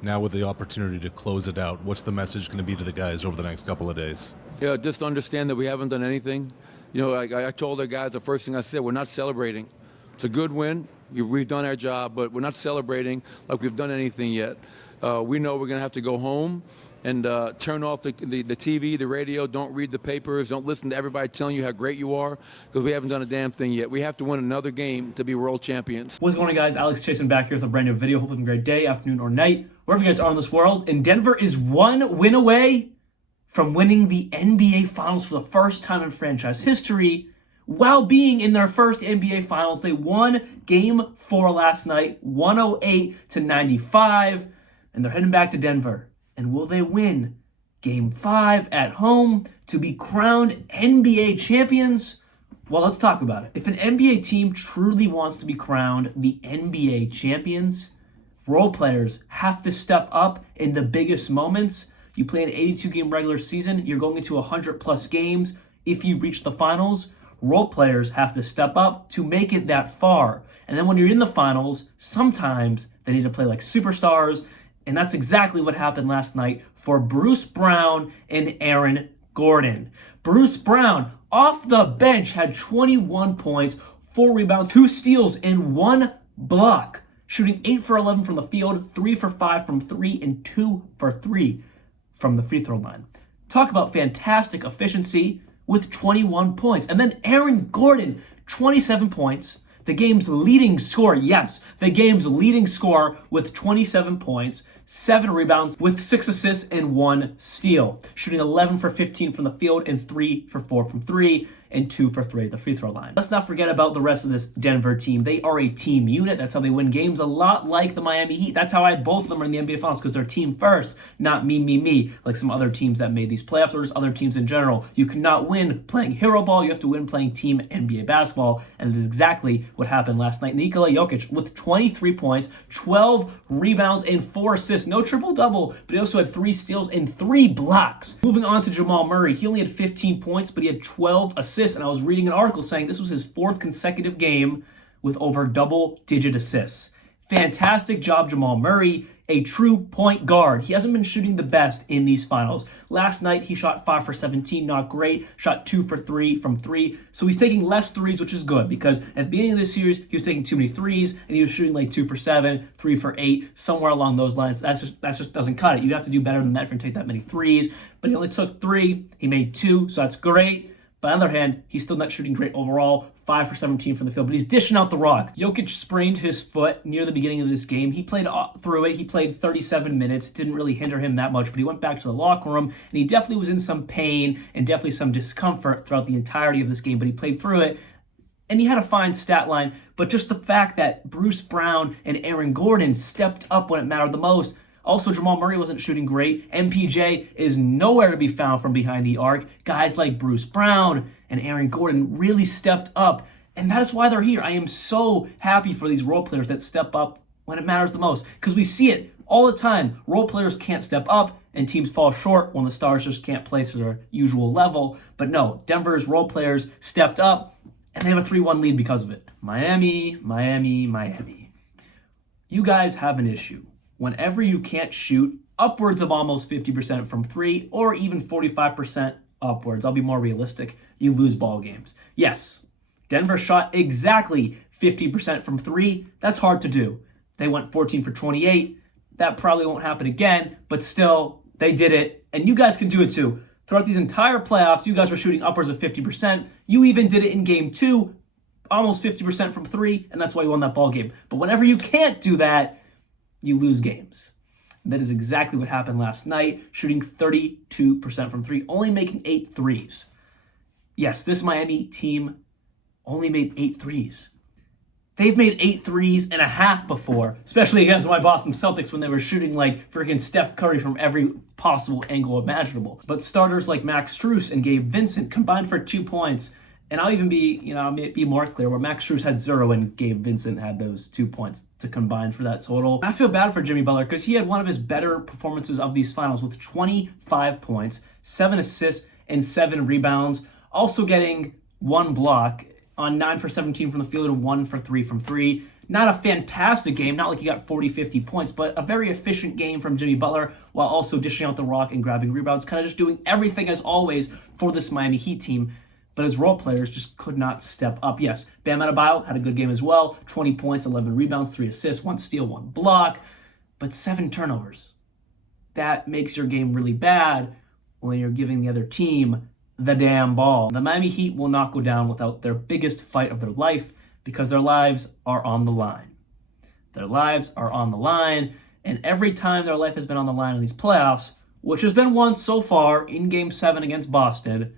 Now with the opportunity to close it out, what's the message going to be to the guys over the next couple of days? Yeah, just understand that we haven't done anything. You know, I told the guys the first thing I said, we're not celebrating. It's a good win. We've done our job, but we're not celebrating like we've done anything yet. We know we're going to have to go home and turn off the TV, the radio. Don't read the papers. Don't listen to everybody telling you how great you are, because we haven't done a damn thing yet. We have to win another game to be world champions. What's going on, guys? Alex Chasen back here with a brand new video. Hope you have a great day, afternoon, or night, wherever you guys are in this world. And Denver is one win away from winning the NBA Finals for the first time in franchise history. While being in their first NBA Finals, they won Game 4 last night, 108-95, and they're heading back to Denver. And will they win Game 5 at home to be crowned NBA champions? Well, let's talk about it. If an NBA team truly wants to be crowned the NBA champions, role players have to step up in the biggest moments. You play an 82-game regular season, you're going into 100-plus games. If you reach the finals, role players have to step up to make it that far. And then when you're in the finals, sometimes they need to play like superstars. And that's exactly what happened last night for Bruce Brown and Aaron Gordon. Bruce Brown, off the bench, had 21 points, 4 rebounds, 2 steals, and 1 block. Shooting 8 for 11 from the field, 3 for 5 from 3, and 2 for 3 from the free throw line. Talk about fantastic efficiency with 21 points. And then Aaron Gordon, 27 points. The game's leading scorer, yes, the game's leading scorer with 27 points, 7 rebounds with 6 assists and 1 steal. Shooting 11 for 15 from the field and 3 for 4 from 3 and 2 for 3 at the free throw line. Let's not forget about the rest of this Denver team. They are a team unit. That's how they win games, a lot like the Miami Heat. That's how both of them are in the NBA Finals, because they're team first, not me, like some other teams that made these playoffs or just other teams in general. You cannot win playing hero ball. You have to win playing team NBA basketball, and it is exactly what happened last night. Nikola Jokic with 23 points, 12 rebounds, and 4 assists. No triple-double, but he also had 3 steals and 3 blocks. Moving on to Jamal Murray. He only had 15 points, but he had 12 assists. And I was reading an article saying this was his 4th consecutive game with over double-digit assists. Fantastic job, Jamal Murray, a true point guard. He hasn't been shooting the best in these finals. Last night, he shot 5 for 17, not great. Shot 2 for 3 from 3. So he's taking less threes, which is good, because at the beginning of this series, he was taking too many threes, and he was shooting like 2 for 7, 3 for 8, somewhere along those lines. That just doesn't cut it. You have to do better than that if you're going to take that many threes. But he only took 3. He made 2, so that's great. But on the other hand, he's still not shooting great overall, 5 for 17 from the field, but he's dishing out the rock. Jokic sprained his foot near the beginning of this game. He played through it. He played 37 minutes. It didn't really hinder him that much, but he went back to the locker room, and he definitely was in some pain and definitely some discomfort throughout the entirety of this game, but he played through it, and he had a fine stat line. But just the fact that Bruce Brown and Aaron Gordon stepped up when it mattered the most. Also, Jamal Murray wasn't shooting great. MPJ is nowhere to be found from behind the arc. Guys like Bruce Brown and Aaron Gordon really stepped up, and that is why they're here. I am so happy for these role players that step up when it matters the most, because we see it all the time. Role players can't step up, and teams fall short when the stars just can't play to their usual level. But no, Denver's role players stepped up, and they have a 3-1 lead because of it. Miami. You guys have an issue. Whenever you can't shoot upwards of almost 50% from 3 or even 45% upwards, I'll be more realistic, you lose ball games. Yes, Denver shot exactly 50% from 3. That's hard to do. They went 14 for 28. That probably won't happen again, but still, they did it. And you guys can do it too. Throughout these entire playoffs, you guys were shooting upwards of 50%. You even did it in game 2, almost 50% from 3, and that's why you won that ball game. But whenever you can't do that, you lose games. And that is exactly what happened last night, shooting 32% from 3, only making 8 threes. Yes, this Miami team only made 8 threes. They've made 8 threes and a half before, especially against my Boston Celtics when they were shooting like freaking Steph Curry from every possible angle imaginable. But starters like Max Strus and Gabe Vincent combined for 2 points. And I'll even be more clear, where Max Strus had 0 and Gabe Vincent had those 2 points to combine for that total. I feel bad for Jimmy Butler because he had one of his better performances of these finals with 25 points, 7 assists, and 7 rebounds, also getting 1 block on 9 for 17 from the field and 1 for 3 from 3. Not a fantastic game, not like he got 40, 50 points, but a very efficient game from Jimmy Butler while also dishing out the rock and grabbing rebounds, kind of just doing everything as always for this Miami Heat team. But his role players just could not step up. Yes, Bam Adebayo had a good game as well. 20 points, 11 rebounds, 3 assists, 1 steal, 1 block, but 7 turnovers. That makes your game really bad when you're giving the other team the damn ball. The Miami Heat will not go down without their biggest fight of their life because their lives are on the line. Their lives are on the line, and every time their life has been on the line in these playoffs, which has been once so far in Game 7 against Boston,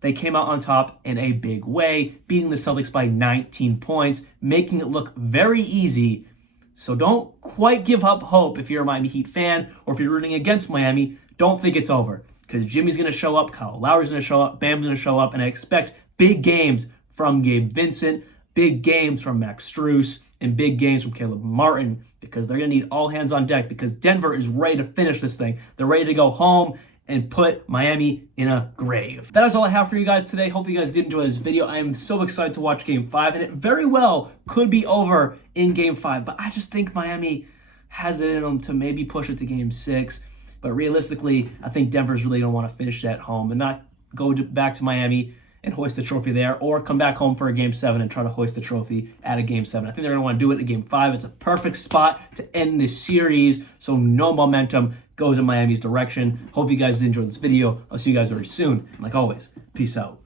they came out on top in a big way, beating the Celtics by 19 points, making it look very easy. So don't quite give up hope if you're a Miami Heat fan or if you're rooting against Miami. Don't think it's over because Jimmy's going to show up, Kyle Lowry's going to show up, Bam's going to show up, and I expect big games from Gabe Vincent, big games from Max Strus, and big games from Caleb Martin because they're going to need all hands on deck because Denver is ready to finish this thing. They're ready to go home and put Miami in a grave. That is all I have for you guys today. Hopefully you guys did enjoy this video. I am so excited to watch Game 5, and it very well could be over in Game 5, but I just think Miami has it in them to maybe push it to Game 6. But realistically, I think Denver's really going to want to finish it at home and not go back to Miami and hoist the trophy there, or come back home for a Game 7 and try to hoist the trophy at a Game 7. I think they're going to want to do it in Game 5. It's a perfect spot to end this series, so no momentum goes in Miami's direction. Hope you guys enjoyed this video. I'll see you guys very soon. And like always, peace out.